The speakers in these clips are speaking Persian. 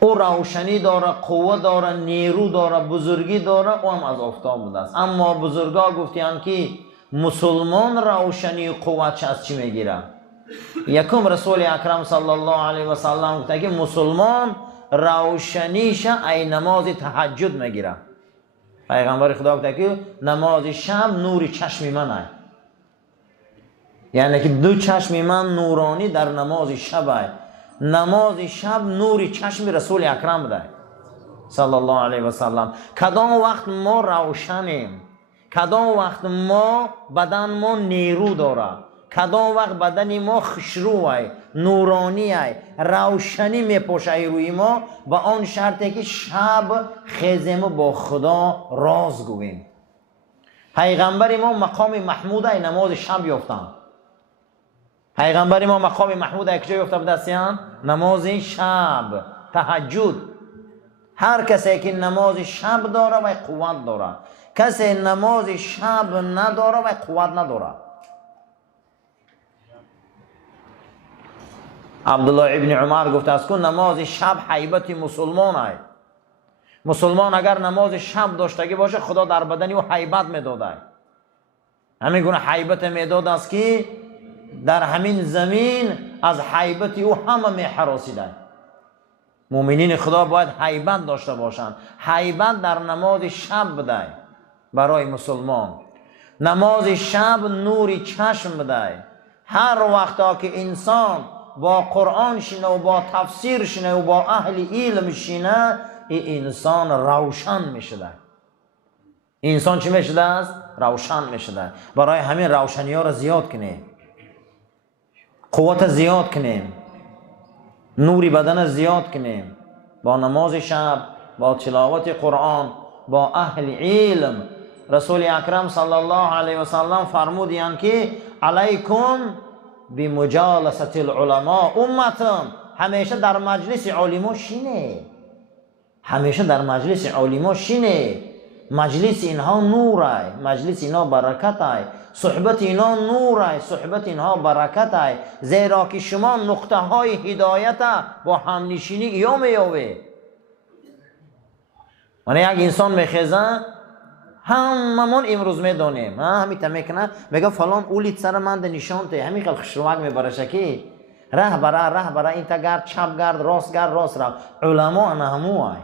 او روشنی داره، قوه داره، نیرو داره، بزرگی داره، او هم از آفتاب بوده است. اما بزرگا گفتیان که مسلمان روشنی و قوتش از چی میگیره؟ یکم رسول اکرم صلی الله علیه و سلم گفته که مسلمان روشنیش ای نماز تهجد میگیره. پیغمبر خدا گفته که نماز شب نور چشم من است، یعنی که دو چشم من نورانی در نماز شب است. نماز شب نور چشم رسول اکرم بوده صلی الله علیه و سلم. کدام وقت ما روشنیم، کدام وقت ما بدن ما نیرو داره، کدام وقت بدن ما خوشرو است، نورانی است، روشنی میپوشه روی ما، و آن شرطه که شب خیزیم با خدا راز گوییم. پیغمبر ما مقام محمود ای نماز شب یافتن. پیغمبر ما مقام محمود ای کجا یافته بودند؟ نماز شب، تهجد. هر کسی که نماز شب داره و قوت داره، کسی نماز شب نداره و قوت نداره. عبدالله ابن عمر گفته است که نماز شب حیبت مسلمان است. مسلمان اگر نماز شب داشتگی باشه خدا در بدنی او حیبت میداده. همین گونه حیبت میداده است که در همین زمین از حیبت او همه میحراسیده. مؤمنین خدا باید حیبت داشته باشند. حیبت در نماز شب بده برای مسلمان. نماز شب نور چشم بده. هر وقتا که انسان با قرآن شینه و با تفسیر شینه و با اهل علم شینه، این انسان روشن میشده. انسان چی میشده است؟ روشن میشده. برای همین روشنی ها را زیاد کنیم، قوت زیاد کنیم، نوری بدن زیاد کنیم، با نماز شب، با تلاوت قرآن، با اهل علم. رسول اکرم صلی الله علیه و سلم فرمودند که علیکم بمجالسه العلماء. امتم همیشه در مجلس علما شینه، همیشه در مجلس علما شینه. مجلس اینها نور است، مجلس اینها برکت است، صحبت اینها نور است، صحبت اینها برکت است. زیرا که شما نقطه های هدایت با همنشینی یا میابه. من یک انسان میخیزه هممون امروز میدونیم، همین تا میکنه میگه فلان اولیت سر من ده نشان ته، همین خیلی خوشروک میبرشه که ره برا این تا گرد چپ گرد راست را. علما انا همو های،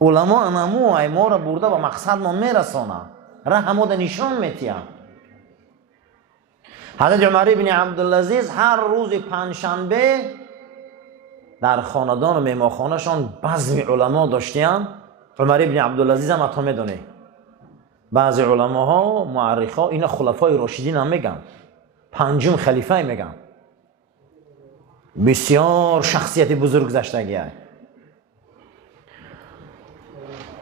علما انا همو های، ما را برده با مقصد ما میرسانه، ره همو ده نشان میتیم. حضرت عمر ابن عبدالعزیز هر روز پنجشنبه در خاندان و میماخانه شان بزم علما داشتیم. عمر ابن عبدالعزیز هم حتی میدونه. بعضی علماها معرخا اینا خلفای راشدین هم میگن، پنجم خلیفه میگن. بسیار شخصیت بزرگ گذشتگی است.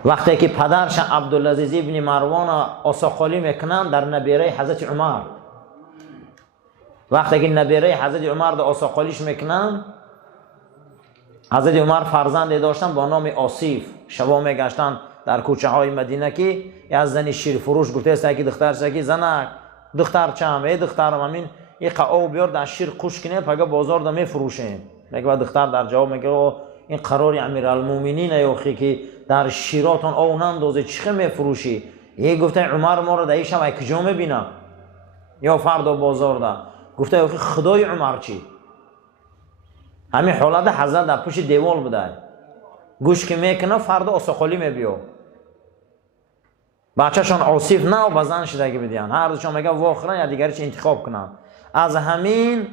وقتی که پدرش عبدالعزیز ابن مروان آساخالی میکنن در نبیره حضرت عمر، وقتی که نبیره حضرت عمر در آساخالیش میکنن، حضرت عمر فرزند داشتن با نام آصیف. شبا میگشتن در کوچه های مدینه که از زنی شیر فروش گفته است که دخترش که زنک دختر چم ای دخترم همین یک قاو بیار در شیر قوش کنه پگه بازار ده میفروشه. میگه دختر در جواب میگه این قرار امیرالمومنین یوخی که در شیراتون او نندازه چخه میفروشی؟ یه گفته عمر ما رو در شب کجا میبینم یا فردا بازار ده؟ گفته یوخی خدای عمر چی؟ همین حالت حضرت در پشت دیوال بوده، گوش که میکنه فردا آساخالی میبیو. بچه‌شان آصیف نه و بزن شدگی بدین، هر دوشان میگه واخرن یا دیگری چی انتخاب کنن. از همین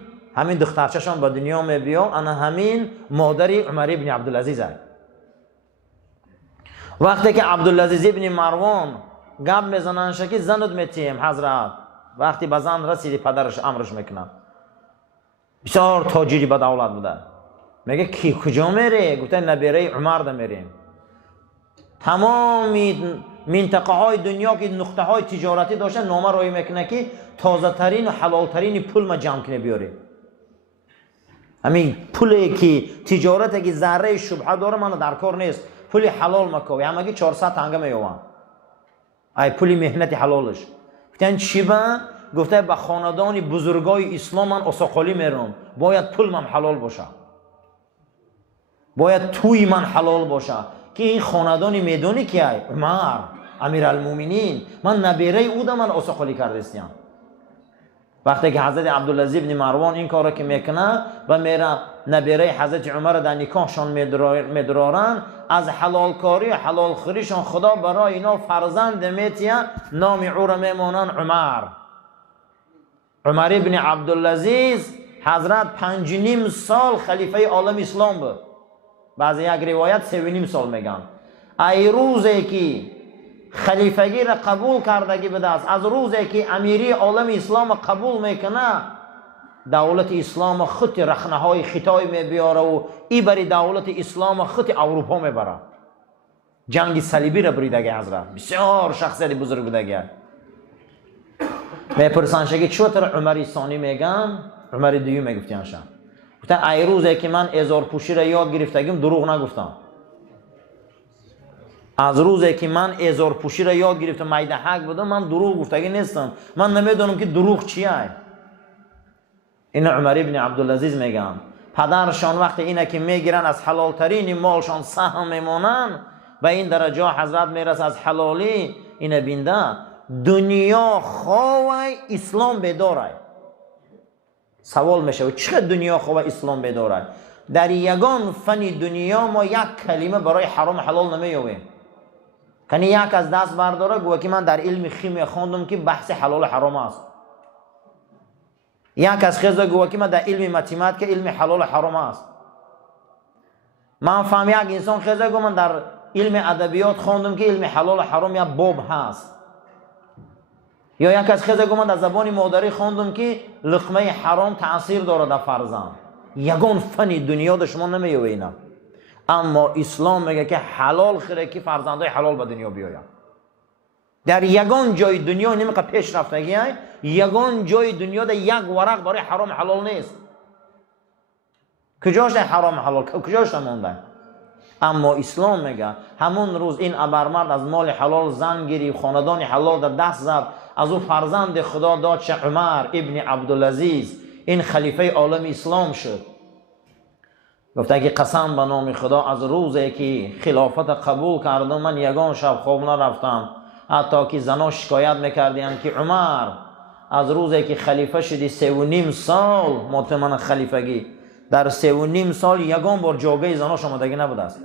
دخترچه‌شان به دنیا میبیو. انا همین مادری عمر ابن عبدالعزیز است. وقتی که عبدالعزیز ابن مروان گپ میزنن شکی زند میتیم حضرت، وقتی به زن رسیدی پدرش امرش میکنه. بسیار تاجری به دولت بوده. میگه کی کجا میره؟ گفته نبیره عمر ده میریم. تمام منطقه های دنیا که نقطه های تجارتی داشته نامه روی میکنه که تازه ترین و حلال ترین پول ما جمع کنه بیاره. همین پولی که تجارتی که ذره شبهه داره من در کار نیست، پول حلال مکوی همگی 400 تنگه میوان، ای پولی مهنت حلالش. گفتن چی با؟ گفته به خاندان بزرگای اسلام من آساقالی میرم، باید پول من حلال باشه. باید توی من حلال باشه که این خاندانی میدونی که عمر امیرالمومنین من نبیره او ده من اسقالی کردستیم. وقتی که حضرت عبدالعزیز بن مروان این کار که میکنه و میره نبیره حضرت عمر در نکاحشان میدرارن، از حلال کاری و حلال خوریشان خدا برای اینا فرزند میتیه، نام او را میمانن عمر ابن عبدالعزیز. حضرت 5.5 سال خلیفه عالم اسلام بود، بعضی یک روایت 3.5 سال میگن. ای روزی که خلیفگی را قبول کردگی بده است، از روزی که امیری عالم اسلام قبول میکنه، دولت اسلام خط رخنه های خطای میبیاره و ای بری دولت اسلام خط اروپا میبره. جنگ صلیبی را بریدگی حضرت، بسیار شخصیت بزرگ بودگی. میپرسن که چطور عمر ثانی میگن؟ عمر دوم میگفتیانشان گفتن ای روزی که من ازار پوشی را یاد گرفتگیم دروغ نگفتم. از روزی که من ازار پوشی را یاد گرفتم میده حق بودم، من دروغ گفتگی نیستم. من نمیدونم که دروغ چیه. این عمر ابن عبدالعزیز میگن پدرشان وقتی اینا که میگیرن از حلال ترین مالشان سهم میمونن، به این درجه حضرت میرسه از حلالی اینا بینده دنیا خواه اسلام بداره. سوال میشه چه دنیا خواه اسلام بداره؟ در یگان فن دنیا ما یک کلمه برای حرام حلال نمیویم. کنی یک از دست برداره گوه که من در علم خیمی خوندم که بحث حلال حرام است. یک از خیزه گوه که من در علم متیمت که علم حلال حرام است. من فهم یک انسان خیزه گوه من در علم ادبیات خوندم که علم حلال حرام یک باب هست. یا یک از خیزه گوه من در زبان مادری خوندم که لقمه حرام تأثیر داره در فرزند. یگان فن دنیا در شما نمیوینه. اما اسلام میگه که حلال خیره که فرزندای حلال به دنیا بیاید. در یگان جای دنیا نمیگه پیش رفتگی، یگان جای دنیا در یک ورق برای حرام حلال نیست. کجاش حرام حلال کجاش مونده؟ اما اسلام میگه همون روز این ابرمرد از مال حلال زن گیری، خاندان حلال در دست زد، از او فرزند خدا داد شه عمر ابن عبدالعزیز، این خلیفه عالم اسلام شد. گفته که قسم به نام خدا از روزی که خلافت قبول کردم من یگان شب خواب نرفتم. حتی که زنا شکایت میکردین که عمر از روزی که خلیفه شدی 3.5 سال مطمئن خلیفگی، در 3.5 سال یگان بار جاگه زناش آمدگی نبوده است.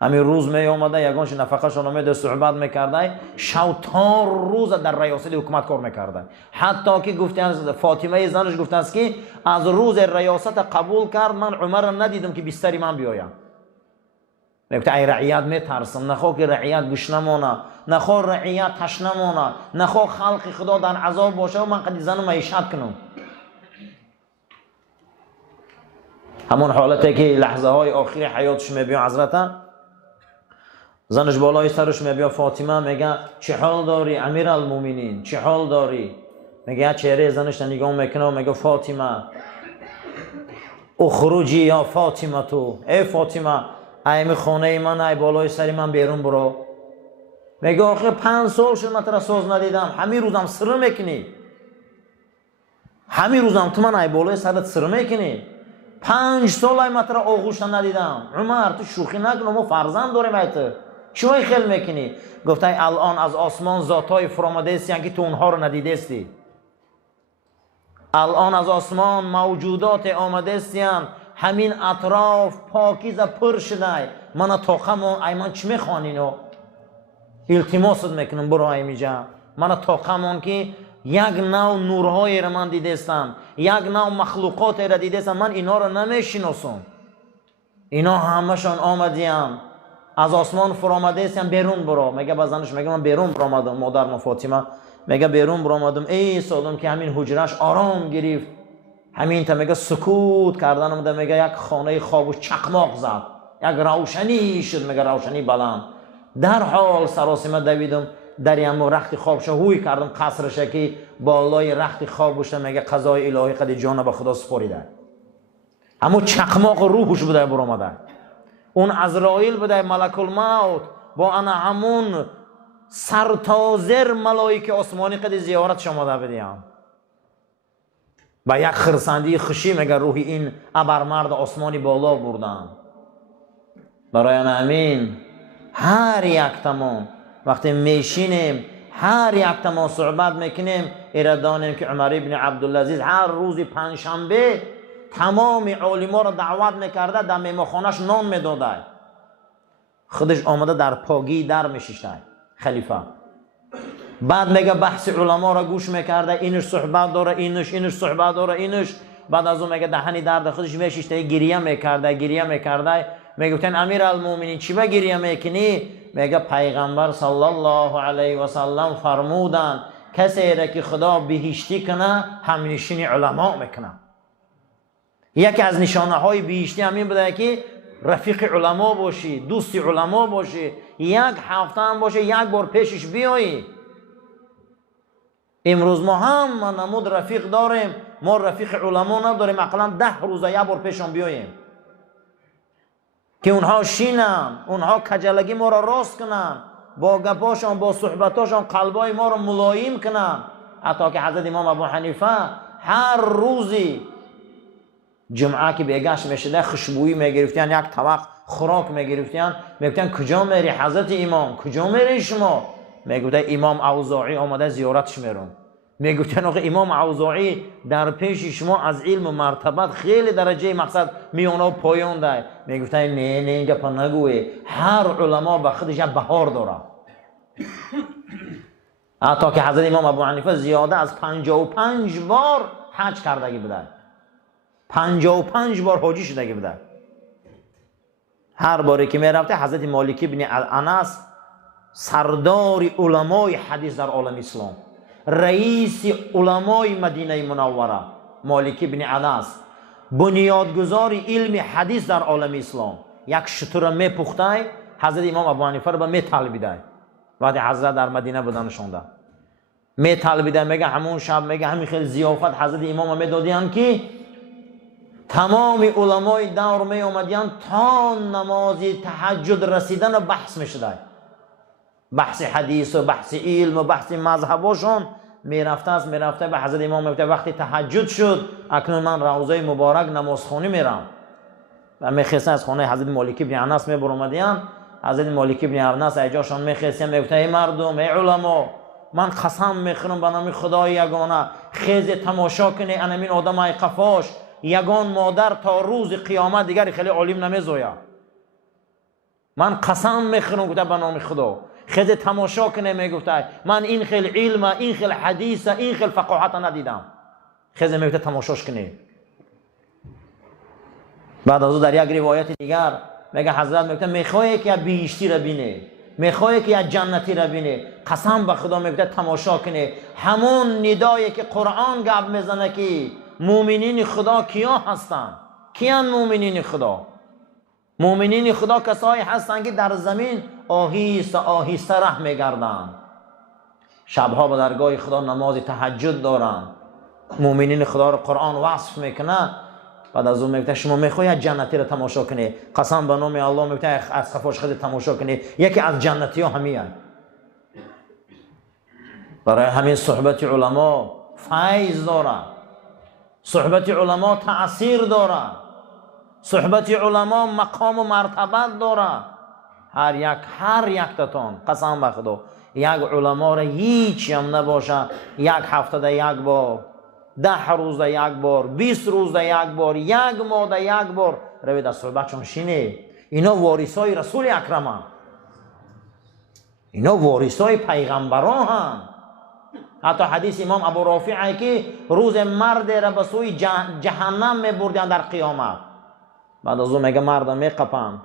همین روز می آمده یگانش نفقه شان آمده صحبت میکرده، شو تا روز در ریاست حکومت کار میکرده. حتی که گفتن فاطمه زنش گفته است که از روز ریاست قبول کرد من عمر را ندیدم که بستری من بیایم. میگفت ای رعیت میترسم، نخواه که رعیت گوش نمانه، نخواه رعیت تش نمانه، نخواه خلق خدا در عذاب باشه و من قدی زن معیشت کنم. همون حالتی که لحظه های آخری حیاتش میبین حضرت، زنش بالای سرش میبین فاطمه، میگه چه حال داری امیرالمومنین، چه حال داری؟ میگه چهره زنش نگاه میکنه و میگه فاطمه اخرجی یا فاطمه تو، ای فاطمه ای خانه من، ای بالای سری من بیرون برو. میگه آخه 5 سال شد من ترا سوز ندیدم، همین روزم سر میکنی، همین روزم تو من ای بالای سرت سر میکنی، 5 سال ای من ترا آغوش ندیدم. عمر تو شوخی نکن، ما فرزند داریم، ایت چوی خیل میکنی؟ گفته الان از آسمان ذاتای فرامده هستین که تو اونها رو ندیده استی. الان از آسمان موجودات آمده هستین، همین اطراف پاکیزه پر شده. من طاقم ای من چی میخوانینو؟ التماست میکنم برو ای میجا من طاقم که یک نوع نورهای را من دیده استم، یک نوع مخلوقات را دیده استم، من اینا را نمیشناسم. اینا همشان آمدیم از آسمان فرامده هستیم، بیرون برو. میگه بازنش میگه من بیرون برآمدم، مادر فاطمه میگه بیرون برآمدم، ای سادم که همین حجرش آرام گرفت، همین تا میگه سکوت کردن اومده، میگه یک خانه خواب و چقماق زد، یک روشنی شد، میگه روشنی بلند. در حال سراسیمه دویدم در یمو رخت خوابش هوی کردم قصرش که بالای رخت خواب بوده، میگه قضای الهی قد جان به خدا سپریده. اما چقماق روحش بوده برآمده، اون عزرائیل بوده ملک الموت با انا همون سرتازر ملائکه آسمانی قد زیارت شما ده بدیم. با یک خرسندی خشی مگر روح این ابرمرد آسمانی بالا بردن. برای همین هر یک تمام وقتی میشینیم هر یک تمام صحبت میکنیم ایره دانیم که عمر ابن عبدالعزیز هر روز پنجشنبه تمام علما را دعوت میکرده، در میمخانش نان میداده، خودش آمده در پاگی در میشیشته خلیفه. بعد میگه بحث علما را گوش میکرده، اینش صحبت داره، اینش صحبت داره، اینش. بعد از اون میگه دهنی درد خودش میشیشته، گریه میکرده. میگفتن امیر المومنین چی به گریه میکنی؟ میگه پیغمبر صلی الله علیه و سلم فرمودن کسی را که خدا بهشتی کنه همنشین علما میکنه. یکی از نشانه های بهشتی همین بوده که رفیق علما باشی، دوست علما باشی، یک هفته هم باشه یک بار پیشش بیایی. امروز ما هم نمود رفیق داریم، ما رفیق علما نداریم، اقلا 10 روزه یک بار پیشم بیاییم که اونها شینن، اونها کجلگی ما را راست کنن، با گپاشان با صحبتاشان قلبای ما را ملایم کنن. حتی که حضرت امام ابو حنیفه هر روزی جمعه که بیگشت میشده خشبویی میگرفتن، یک طبق خوراک میگرفتن، میگفتن کجا میری حضرت امام، کجا میری شما؟ میگفتن امام اوزاعی آمده زیارتش میرم. میگفتن آقا امام اوزاعی در پیش شما از علم و مرتبت خیلی درجه مقصد میانه و پایان ده. میگفتن نه این گپا نگوی، هر علما به خودش یک بهار داره. حتی که حضرت امام ابو حنیفه زیاده از 55 بار حج کردگی بوده، 55 بار حاجی شدگی بوده. هر باری که میرفته حضرت مالکی بن انس سردار علمای حدیث در عالم اسلام، رئیس علمای مدینه منوره مالکی بن انس، بنیادگذار علم حدیث در عالم اسلام، یک شتر میپخته حضرت امام ابو حنیفه رو میطلبیده. وقتی حضرت در مدینه بودنشونده میطلبیده، میگه همون شب میگه همین خیلی ضیافت حضرت امام میدادیان که تمام علمای دور می آمدیان تا نماز تهجد رسیدن و بحث میشده، بحث حدیث و بحث علم و بحث مذهبشون میرفته به حضرت امام میگفته وقتی تهجد شد اکنون من روضه مبارک نمازخوانی میرم و میخواستن از خانه حضرت مالکی بن انس میبرآمدیان. حضرت مالکی بن انس ایجاشان میخواستن میگفته ای مردم، ای علما، من قسم میخورم به نام خدای یگانه خیز تماشا کنی انمین آدم ای قفاش یگان مادر تا روز قیامت دیگر خیلی عالم نمیزویا. من قسم میخورم گفته به نام خدا خیز تماشا کنه. میگفته من این خیلی علم، این خیلی حدیث، این خیلی فقاهت ندیدم. خیز میگفته تماشاش کنه. بعد از او در یک روایت دیگر میگه حضرت میگفته میخوای که بهشتی را بینی، میخوای که جنتی را بینی، قسم به خدا میگفته تماشا کنه. همون ندایی که قرآن گپ میزنه که مؤمنین خدا کیا هستن؟ کیان مؤمنین خدا؟ مؤمنین خدا کسایی هستند که در زمین آهسته آهسته ره میگردند، شبها به درگاه خدا نماز تهجد دارند. مؤمنین خدا رو قرآن وصف میکنه. بعد از اون میگه شما میخواید جنتی رو تماشا کنی، قسم به نام الله میگه از خفاش خود تماشا کنی. یکی از جنتی ها همیان. برای همین صحبت علما فیض داره، صحبت علما تأثیر داره، صحبت علما مقام و مرتبت داره. هر یک تاتون قسم به خدا یک علما را هیچ هم نباشه یک هفته ده یک بار، 10 روز ده یک بار، 20 روز ده یک بار، یک ماه ده یک بار روید از صحبتشون شینه. اینا وارثای رسول اکرم هم، اینا وارثای پیغمبران هم. حتی حدیث امام ابو رافعه که روز مرد را به سوی جهنم میبردن در قیامت. بعد از اون میگه مردم میقپن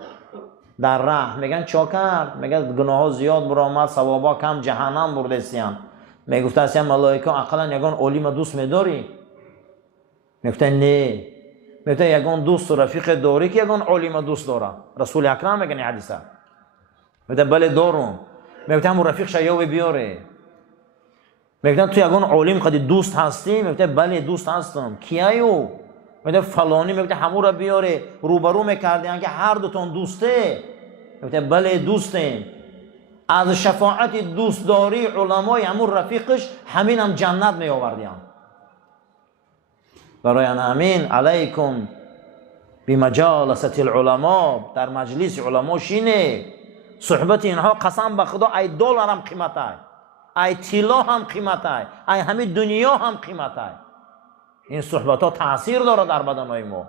در راه، میگن چاکر، میگه گناه زیاد برآمد ثوابا کم جهنم برده استیان. میگفته است ملائکه اقلا یگان علیم دوست میداری؟ میگفته نه. میگفته یگان دوست و رفیق داری که یگان علیم دوست داره؟ رسول اکرم میگن این حدیثه. میگفته بله دارم. میگفته همون رفیق شیاوی بیاره. میگفتن تو یگان عالم قدی دوست هستی؟ میگفته بله دوست هستم. کیایو؟ میگفته فلانی. میگفته همون را بیاره. روبرو میکردن که هر دوتون دوسته؟ میگفته بله دوستیم. از شفاعت دوستداری علمای همون رفیقش همین هم جنت می آوردیم. برای همین علیکم بمجالست العلماء، در مجلس علما شینه. صحبت اینها قسم به خدا ای دلار هم قیمت های، ای طلا هم قیمت های، ای همین دنیا هم قیمت های. این صحبت ها تاثیر داره در بدن های ما.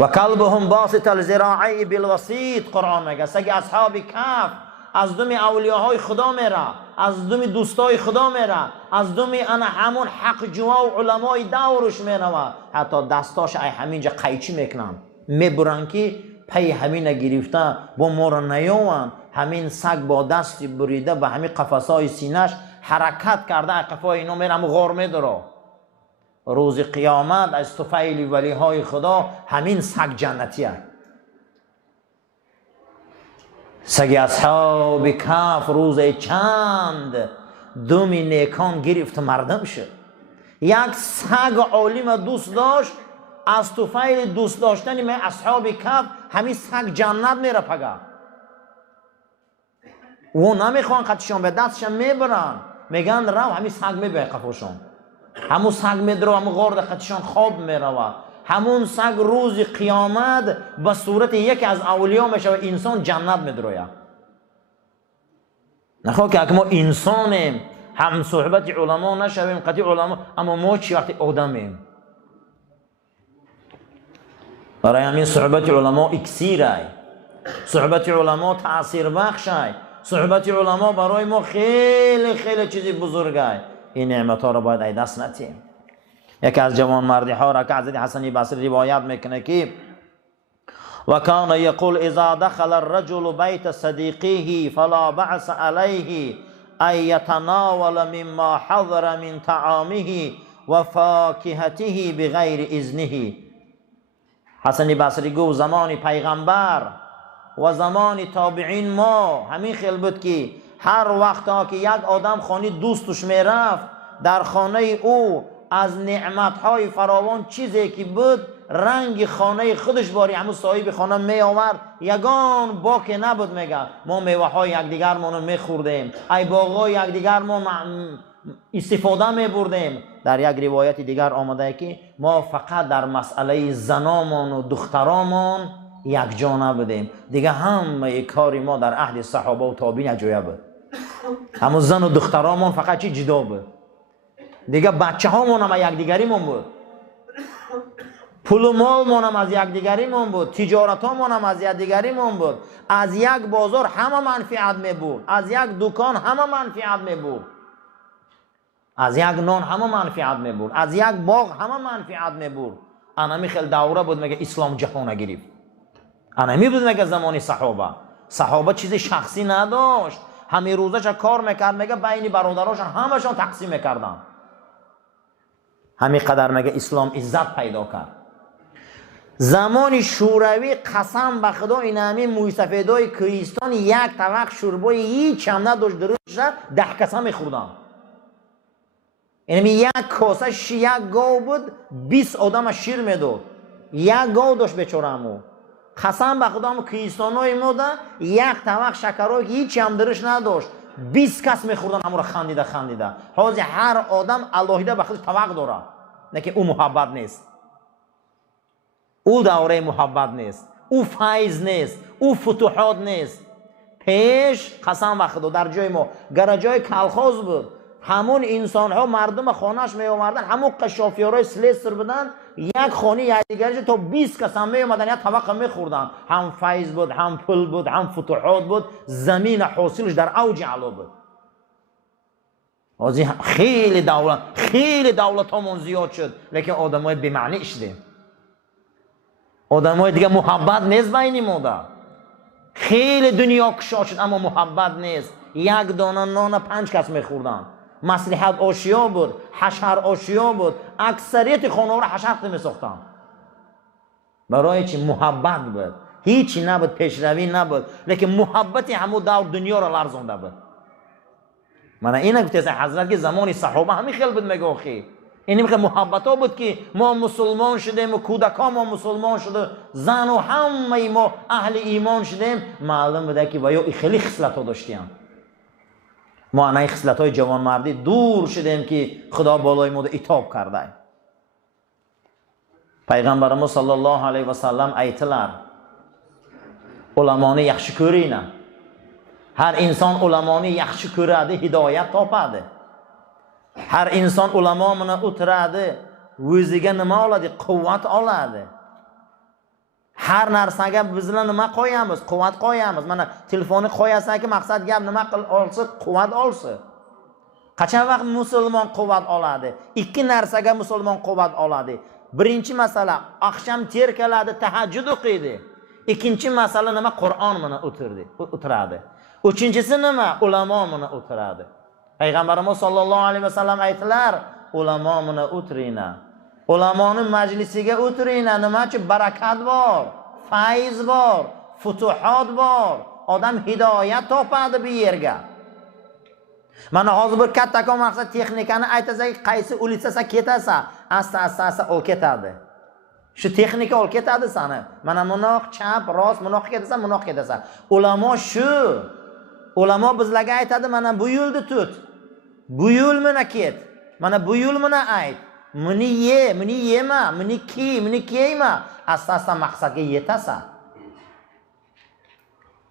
و کلبهم باسط الذراعی بالوسیط، قرآن میگه سگ اصحاب کهف از دم اولیاهای خدا میره، از دم دوستای خدا میره، از دم انا همون حق جوا و علمای دورش میره و حتی دستاش ای همینجا قیچی میکنن میبرن که پی همین گرفته با مور نیوان. همین سگ با دستی بریده به همین قفسای سینش حرکت کرده، قفای اینو میره همو غار میداره. روز قیامت از طفیل ولی های خدا همین سگ جنتی هست. سگ اصحاب کهف روز چند دم نیکان گرفت مردم شد. یک سگ عالم دوست داشت، از طفیل دوست داشتن من اصحاب کهف همین سگ جنت میره پگه. و نمیخوان خطشان به دستشان میبرن، میگن رو همین سگ میبره قفاشان، همون سگ میدره همون غار خطشان خواب میروه. همون سگ روز قیامت به صورت یکی از اولیاء میشه و انسان جنت میدره. نخواه که ما انسانیم هم صحبت علما نشویم قطعی علما، اما ما چی وقتی آدمیم. برای همین صحبت علما اکسیره، صحبت علما تأثیر بخشه، صحبت علما برای ما خیلی خیلی چیزی بزرگه. این نعمت ها رو باید ای دست نتیم. یکی از جوان مردی ها را که حضرت حسن بصری روایت میکنه که و کان یقول اذا دخل الرجل بیت صدیقه فلا بعث علیه ان یتناول مما حضر من طعامه و فاکهته بغیر اذنه. حسن بصری گفت زمان پیغمبر و زمان تابعین ما همین خیل بود که هر وقتا که یک آدم خانه دوستش میرفت، در خانه او از نعمتهای فراوان چیزی که بود رنگ خانه خودش باری همون صاحب خانه می آورد، یگان باک نبود. میگه ما میوه های یکدیگرمون رو میخوردیم، ای باغای یکدیگرمون استفاده میبردیم. در یک روایت دیگر آمده که ما فقط در مسئله زنامون و دخترامون یک جا نبودیم، دیگه همه کاری ما در عهد صحابه و تابعین جویا بود. همون زن و دخترامون فقط چی جدا بود، دیگه بچه هامون هم یک دیگریمون بود، پول و مالمون هم از یک دیگریمون بود، تجارت هامون هم از یک دیگریمون بود. از یک بازار همه منفعت میبرد، از یک دکان همه منفعت میبرد، از یک نان همه منفعت میبرد، از یک باغ همه منفعت میبرد. انمی خیلی دوره بود میگه اسلام جهان گرفت. انمی بود میگه زمانی صحابه چیز شخصی نداشت، همه روزش کار میکرد، میگه بین برادراشون همشون تقسیم میکردن. همین قدر میگه اسلام عزت پیدا کرد. زمان شوروی قسم به خدا این همین موسفیدای کریستان یک طبق شوربای هیچ هم نداشت درست 10 کاسه میخوردن. یعنی یک کاسه یک گاو بود 20 آدم شیر میداد، یک گاو داشت بیچاره‌مو. قسم به خدا هم کریستانای ما یک طبق شکرای هیچ هم درش نداشت، 20 کس میخوردن، همون رو خندیده. حاضر هر آدم الهیده به خودش طبق داره، نه که او محبت نیست، او دوره محبت نیست، او فیض نیست، او فتوحات نیست. پیش قسم به خدا در جای ما گرجای کلخاز بود، همون انسان ها مردم خانهش می آوردن، همون قشافیارای سلیستر بدن، یک خانه یک دیگرش تا 20 کس هم می اومدن یک طبق می خوردن. هم فیض بود، هم پول بود، هم فتوحات بود، زمین حاصلش در اوج علا بود. خیلی دولت همون زیاد شد، لیکن آدمای بی‌معنی شدیم. آدمای دیگه محبت نیست بین ما. خیلی دنیا کشا شد اما محبت نیست. یک دانه نان 5 کس میخوردن. مصلحت آشیا بود، حشر آشیا بود، اکثریت خانه ها را حشر میساختن. برای چی؟ محبت بود، هیچی نبود، پیشروی نبود، لیکن محبت همون دور دنیا را لرزانده بود. من اینه گفتم حضرت که زمان صحابه همین خیلی بود. میگه آخی این میگه محبت ها بود که ما مسلمان شدیم و کودکان ما مسلمان شده، زن و همه ما اهل ایمان شدیم. معلوم بوده که ویا خیلی خصلت ها داشتیم. ما انای خصلت‌های جوانمردی دور شدیم که خدا بالای ما اتاب کرده. پیغمبرمون صلی الله علیه و سلم aytdilar ulamoni yaxshi ko'ringlar. Har inson ulamoni yaxshi ko'radi, hidoyat topadi. Har inson ulamo bilan o'tiradi, o'ziga nima oladi? Quvvat oladi. Har narsaga bizlar nima qo'yamiz? Quvvat qo'yamiz. Mana telefonni qo'yasanki, maqsad gap nima qil olsa, quvvat olsa. Qachon vaqt musulmon quvvat oladi? Ikki narsaga musulmon quvvat oladi. Birinchi masala oqsham terkaladi, tahajjud o'qiydi. Ikkinchi masala nima? Qur'on bilan o'tiradi. Uchinchisi nima? Ulamo bilan o'tiradi. Payg'ambarimiz sollallohu alayhi vasallam aytdilar, ulamo bilan o'tiringlar. Ulamoning majlisiga o'tiringlar. Nima uchun? Barakat bor, fayz bor, futuhot bor. Odam hidoyat topadi bu yerga. Mana hozir bir kattakon maqsad texnikani aytasak, qaysi ulitsasa ketasa, asta ol ketadi. Shu texnika ol ketadi seni. Mana munoq chap, rost, munoq ketasan. Ulamo shu. Ulamo bizlarga aytadi, mana bu yo'lni tut. Bu yo'l bilan ket. Mana bu yo'l bilan ayt. Meni ye, meni yema, meni kiyma. Asta maqsadga yetasan.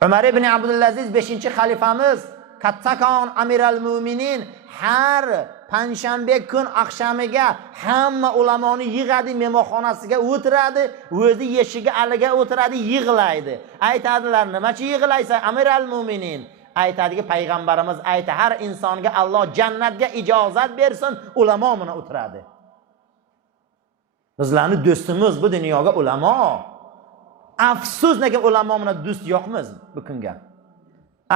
Umar ibn Abdulaziz 5-xalifamiz Kattakon Amiral Mu'minin har panshanba kun oqshamiga hamma ulamoni yig'adi, mehmonxonasiga o'tiradi, o'zi yeshiga aliga o'tiradi, yig'laydi. Aytadilar, nimachi yig'laysan Amiral Mu'minin? Aytadiki, payg'ambarimiz aytdi, har insonga Alloh jannatga ijozat bersin, ulamo bilan o'tiradi. Bizlarning do'stimiz bu dunyoga ulamo. Afsus, nega ulamo bilan do'st yo'qmiz bu kunga.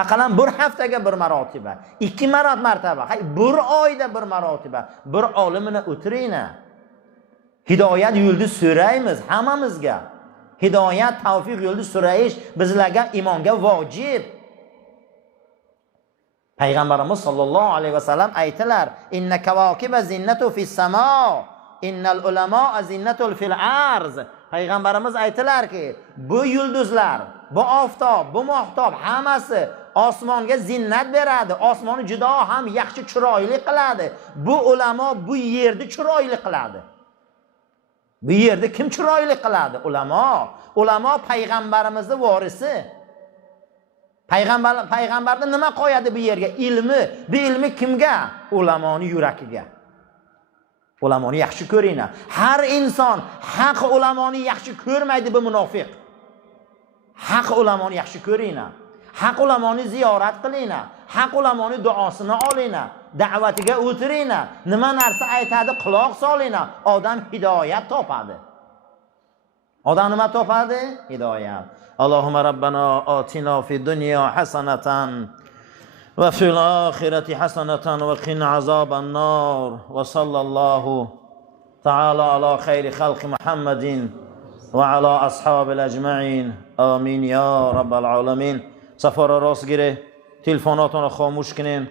Aqalan bir haftaga bir marotiba, 2 marotaba, bir oyda bir marotiba, bir olim bilan o'tiringlar. Hidoyat yo'lida so'raymiz hammamizga. Hidoyat, tavfiq yo'lida so'rayish bizlarga imonga vojib. Payg'ambarimiz sollallohu alayhi vasallam aytdilar, inna kawakiba zinnatu fis samo, innal ulama zinnatul fil arz. Payg'ambarimiz aytdilarki, bu yulduzlar, bu oftob, bu mahtob hammasi osmonga zinnat beradi. Osmonni juda ham yaxshi chiroyli qiladi. Bu ulamo bu yerni chiroyli qiladi. Bu yerda kim chiroyli qiladi? Ulamo. Ulamo payg'ambarimizning vorisi. Payg'ambarda nima qo'yadi bu yerga? Ilmi. Bu ilmi kimga? Ulamoni yuragiga. Ulamoni yaxshi ko'ringlar. Har inson haq ulamoni yaxshi ko'rmaydi, bu munofiq. Haq ulamoni yaxshi ko'ringlar. Haq ulamoni ziyorat qilinglar. Haq ulamoni duosini olinglar. Da'vatiga o'tiringlar. Nima narsa aytadi, quloq solinglar. Odam hidoyat topadi. Odam nima topadi? Hidoyat. Allohumma rabbana atina fid dunya hasanatan va fil oxirati hasanatan va qina azoban nar va sallallohu ta'ala ala khayri xalqi Muhammadin va ala ashabil ajma'in. Amin ya rabbal alamin. Safara rostgire telefonatını xomush kinin.